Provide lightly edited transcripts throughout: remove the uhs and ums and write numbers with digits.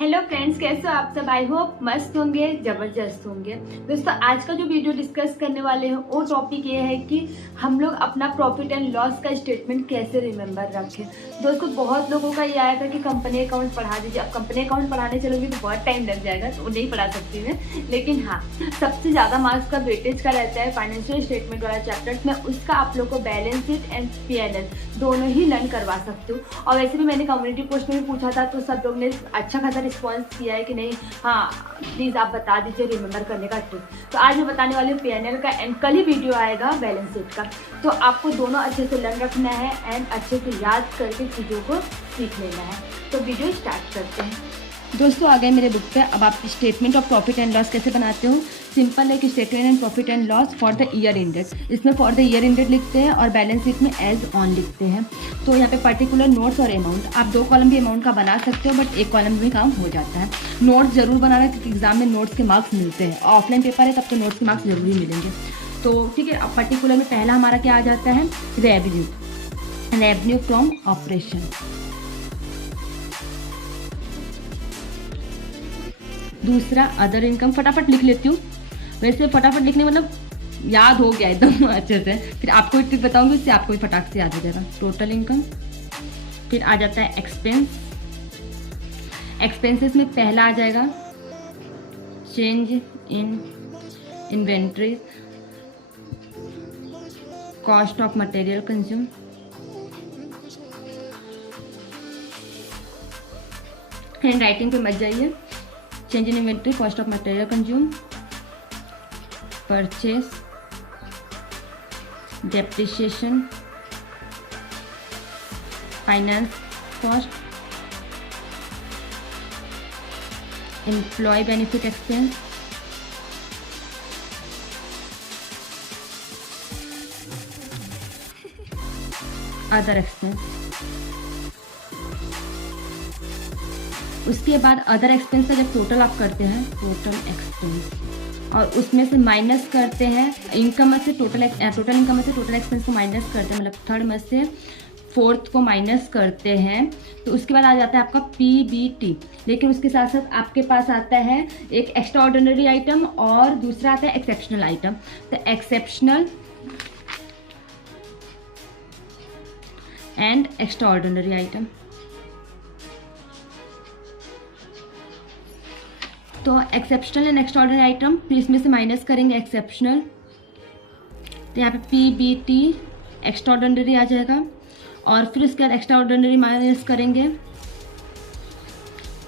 Hello friends, कैसे हो आप सब। आई होप मस्त होंगे, जबरदस्त होंगे। दोस्तों, आज का जो वीडियो डिस्कस करने वाले हैं वो टॉपिक ये है कि हम लोग अपना प्रॉफिट एंड लॉस का स्टेटमेंट कैसे रिमेंबर रखें। दोस्तों, बहुत लोगों का ये आया था कि कंपनी अकाउंट पढ़ा दीजिए। अब कंपनी अकाउंट पढ़ाने चलोगे तो बहुत टाइम लग जाएगा, तो नहीं पढ़ा सकती मैं। लेकिन हाँ, सबसे ज़्यादा मार्क्स का वेटेज का रहता है फाइनेंशियल स्टेटमेंट वाला चैप्टर में। उसका आप लोग को बैलेंस शीट एंड P&L दोनों ही लर्न करवा सकते हो। और वैसे भी मैंने कम्युनिटी पोस्ट में भी पूछा था, तो सब लोग ने अच्छा खासा रिस्पॉन्स किया है कि नहीं, हाँ प्लीज़ आप बता दीजिए रिमेंबर करने का ट्रिक। तो आज मैं बताने वाली हूँ P&L का, एंड कल ही वीडियो आएगा बैलेंस शीट का। तो आपको दोनों अच्छे से लर्न रखना है एंड अच्छे से याद करके चीज़ों को सीख लेना है। तो वीडियो स्टार्ट करते हैं। दोस्तों, आ गए मेरे बुक पे। अब आप statement of profit and loss कैसे बनाते हो। सिंपल है कि statement and profit and loss for the year ended, इसमें फॉर द ईयर एंडेड लिखते हैं और बैलेंस शीट में एज ऑन लिखते हैं। तो यहाँ पे पर्टिकुलर नोट्स और अमाउंट, आप 2 कॉलम भी अमाउंट का बना सकते हो, बट 1 कॉलम में काम हो जाता है। नोट्स जरूर बनाना, क्योंकि एग्जाम में नोट्स के मार्क्स मिलते हैं। ऑफलाइन पेपर है तब तो नोट्स के मार्क्स जरूर ही मिलेंगे। तो ठीक है, अब पर्टिकुलर में पहला हमारा क्या आ जाता है, रेवेन्यू फ्रॉम ऑपरेशन। दूसरा अदर इनकम, फटाफट लिख लेती हूँ। वैसे फटाफट लिखने मतलब याद हो गया एकदम अच्छे से। फिर आपको एक ट्रिक बताऊंगी, इससे आपको भी फटाक से याद हो जाएगा। टोटल इनकम, फिर आ जाता है एक्सपेंस। एक्सपेंसेस में पहला आ जाएगा change in inventory, cost of material consume, hand writing पे मत जाइए। Change in inventory, cost of material consume, purchase, depreciation, finance cost, employ benefit expense, other expense. उसके बाद अदर एक्सपेंस का जब टोटल आप करते हैं, टोटल एक्सपेंस, और उसमें से माइनस करते हैं इनकम में से टोटल इनकम में से टोटल एक्सपेंस को माइनस करते हैं, मतलब थर्ड में से फोर्थ को माइनस करते हैं। तो उसके बाद आ जाता है आपका PBT। लेकिन उसके साथ साथ आपके पास आता है एक एक्स्ट्रा ऑर्डिनरी आइटम और दूसरा आता है एक्सेप्शनल आइटम। तो exceptional and extraordinary item. तो exceptional and extraordinary item, फिर इसमें से माइनस करेंगे एक्सेप्शनल। तो यहाँ पे PBT एक्स्ट्रा ऑर्डिनरी आ जाएगा, और फिर उसके बाद एक्स्ट्रा ऑर्डिनरी माइनस करेंगे,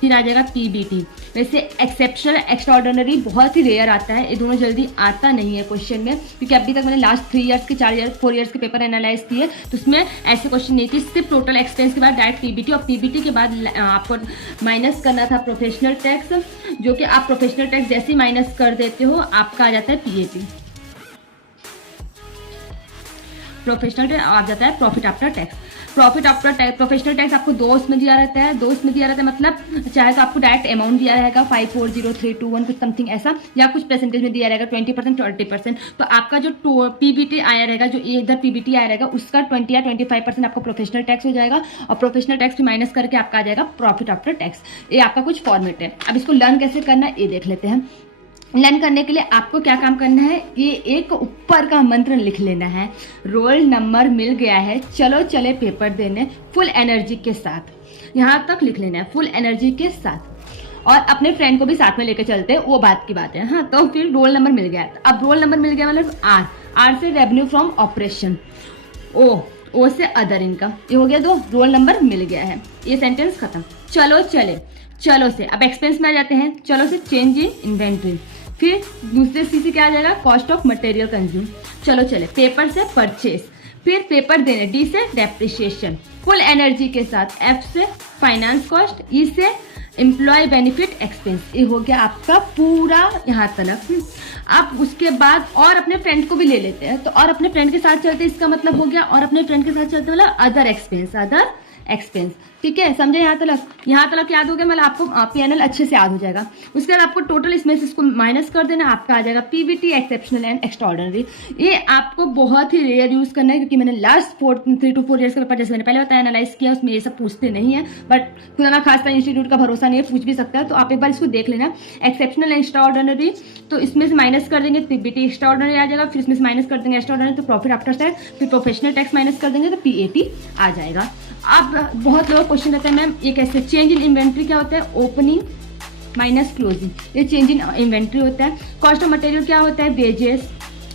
फिर आ जाएगा PBT। वैसे एक्सेप्शनल एक्स्ट्रा ऑर्डिनरी बहुत ही रेयर आता है, ये दोनों जल्दी आता नहीं है क्वेश्चन में, क्योंकि अभी तक मैंने लास्ट 3 ईयर्स के 4 ईयर्स के पेपर एनालाइज किए, तो उसमें ऐसे क्वेश्चन नहीं थी। सिर्फ टोटल एक्सपेंस के बाद डायरेक्ट PBT, और PBT के बाद आपको माइनस करना था प्रोफेशनल टैक्स, जो कि आप प्रोफेशनल टैक्स जैसे ही माइनस कर देते हो आपका आ जाता है PAT। प्रोफेशनल टैक्स आ जाता है profit after tax. Profit after tax, professional tax आपको 2 उसमें दिया रहता है। 2 उसमें दिया रहता है मतलब चाहे तो आपको डायरेक्ट अमाउंट दिया रहेगा 540321 कुछ समथिंग ऐसा, या कुछ परसेंटेज में दिया रहेगा 20% 30%। तो आपका जो PBT आया रहेगा, जो इधर PBT आया रहेगा, उसका 20 या 25% आपको प्रोफेशनल टैक्स हो जाएगा, और प्रोफेशनल टैक्स भी माइनस करके आपका आ जाएगा प्रॉफिट आफ्टर टैक्स। ये आपका कुछ फॉर्मेट है। अब इसको लर्न कैसे करना है ये देख लेते हैं। लर्न करने के लिए आपको क्या काम करना है, ये एक ऊपर का मंत्र लिख लेना है। रोल नंबर मिल गया है, चलो चले पेपर देने, फुल एनर्जी के साथ। यहाँ तक लिख लेना है, फुल एनर्जी के साथ। और अपने फ्रेंड को भी साथ में लेके चलते हैं, वो बात की बात है। हाँ, तो फिर रोल नंबर मिल गया। अब रोल नंबर मिल गया मतलब आर से रेवेन्यू फ्रॉम ऑपरेशन, ओ से अदर इनकम, ये हो गया 2। रोल नंबर मिल गया है, ये सेंटेंस खत्म। चलो चले, चलो से अब एक्सपेंस में आ जाते हैं। चलो से चेंज इन इन्वेंट्री, फिर दूसरे सी से क्या आ जाएगा, कॉस्ट ऑफ मटेरियल कंज्यूम। चलो चले, पेपर से परचेस, फिर पेपर देने, D से डेप्रिसिएशन, फुल एनर्जी के साथ, F से फाइनेंस कॉस्ट, E से एम्प्लॉय बेनिफिट एक्सपेंस। ये हो गया आपका पूरा यहाँ तक। आप उसके बाद और अपने फ्रेंड को भी ले लेते हैं, तो और अपने फ्रेंड के साथ चलते, इसका मतलब हो गया और अपने फ्रेंड के साथ चलते मतलब अदर एक्सपेंस, अदर एक्सपेंस। ठीक है, समझे यहाँ तक याद हो गया, मतलब आपको P&L अच्छे से याद हो जाएगा। उसके बाद आपको टोटल इसमें से इसको माइनस कर देना, आपका आ जाएगा पीबीटी एक्सेप्शनल एंड एक्स्ट्राऑर्डिनरी। ये आपको बहुत ही रेयर यूज करना है, क्योंकि मैंने लास्ट 3 to 4 ईयर्स का पेपर जैसे मैंने पहले बताया एनालाइज किया, उसमें ये सब पूछते नहीं है, बट खुदा ना खास्ता इंस्टीट्यूट का भरोसा नहीं है, पूछ भी सकता है, तो आप एक बार इसको देख लेना। एक्सेप्शनल एंड एक्स्ट्राऑर्डिनरी, तो इसमें से माइनस कर देंगे पीबीटी एक्स्ट्राऑर्डिनरी आ जाएगा, फिर इसमें से माइनस कर देंगे एक्स्ट्राऑर्डिनरी तो प्रॉफिट आफ्टर टैक्स, फिर प्रोफेशनल टैक्स माइनस कर देंगे तो पीएटी आ जाएगा। अब बहुत लोगों का क्वेश्चन रहता है मैम ये कैसे, चेंज इन इन्वेंट्री क्या होता है, ओपनिंग माइनस क्लोजिंग, ये चेंज इन इन्वेंट्री होता है। कॉस्ट ऑफ मटेरियल क्या होता है, वेजेस,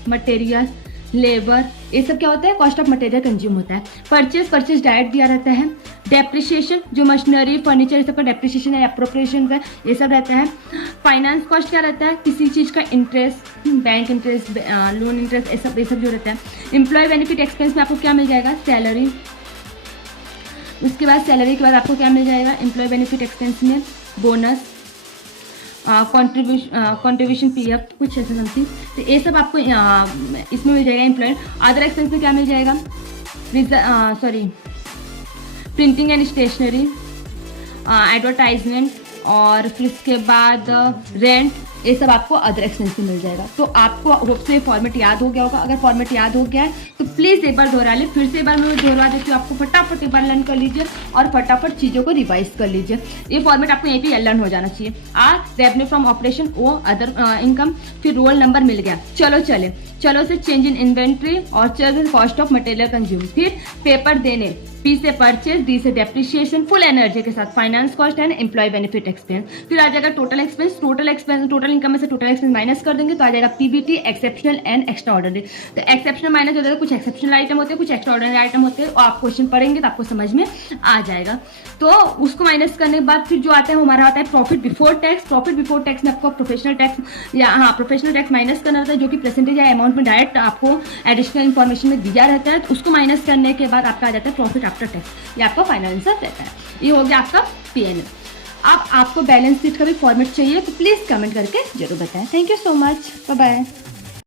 मटेरियल, लेबर, ये सब क्या होता है, कॉस्ट ऑफ मटेरियल कंज्यूम होता है। परचेज डायरेक्ट दिया रहता है। डेप्रिसिएशन, जो मशीनरी फर्नीचर सब का डेप्रिसिएशन है, अप्रोप्रिएशन है, ये सब रहता है। फाइनेंस कॉस्ट क्या रहता है, किसी चीज़ का interest, bank interest, loan interest, ये सब जो रहता है। एम्प्लॉय बेनिफिट एक्सपेंस में आपको क्या मिल जाएगा, सैलरी। उसके बाद सैलरी के बाद आपको क्या मिल जाएगा, एम्प्लॉय बेनिफिट एक्सपेंस में बोनस, कॉन्ट्रीब्यूशन पीएफ, कुछ ऐसा समथिंग, तो ये सब आपको इसमें मिल जाएगा। एम्प्लॉय अदर एक्सपेंस में क्या मिल जाएगा, प्रिंटिंग एंड स्टेशनरी, एडवर्टाइजमेंट, और फिर इसके बाद रेंट, ये सब आपको अदर एक्सपेंस में मिल जाएगा। तो आपको होप से फॉर्मेट याद हो गया होगा। अगर फॉर्मेट याद हो गया है तो प्लीज़ एक बार दोहरा ले, फिर से एक बार मैं दोहरा देती हूँ, आपको फटाफट एक बार लर्न कर लीजिए और फटाफट चीज़ों को रिवाइज कर लीजिए। ये फॉर्मेट आपको यहीं पे लर्न हो जाना चाहिए। Revenue from operation, O other income, फिर रोल नंबर मिल गया, चलो से चेंज इन इन्वेंट्री, और चल कॉस्ट ऑफ मटेरियल कंज्यूम, फिर पेपर देने, पी से परचेज, डी से डेप्रिसिएशन, फुल एनर्जी के साथ finance cost and employ benefit expense, फिर आ जाएगा टोटल एक्सपेंस, टोटल इनकम में से टोटल एक्सपेंस माइनस कर देंगे तो आ जाएगा पीबीटी एक्सेप्शनल एंड एक्स्ट्राऑर्डिनरी। तो एक्सेप्शनल माइनस हो जाएगा, कुछ एक्सेप्शनल आइटम होते हैं, कुछ एक्स्ट्राऑर्डिनरी आइटम होते हैं, और आप क्वेश्चन पढ़ेंगे तो आपको समझ में आ जाएगा। तो उसको माइनस करने के बाद फिर जो आता है हमारा आता है profit before tax. Profit before tax में आपको प्रोफेशनल टैक्स माइनस करना रहता है, जो कि परसेंटेज या अमाउंट में डायरेक्ट आपको एडिशनल इन्फॉर्मेशन में दिया रहता है। तो उसको माइनस करने के बाद आपका आ जाता है प्रॉफिट आफ्टर टैक्स, ये आपका फाइनल आंसर रहता है। ये हो गया आपका P&L। अब आपको बैलेंस शीट का भी फॉर्मेट चाहिए तो प्लीज़ कमेंट करके जरूर बताएं। Thank you so much, bye bye.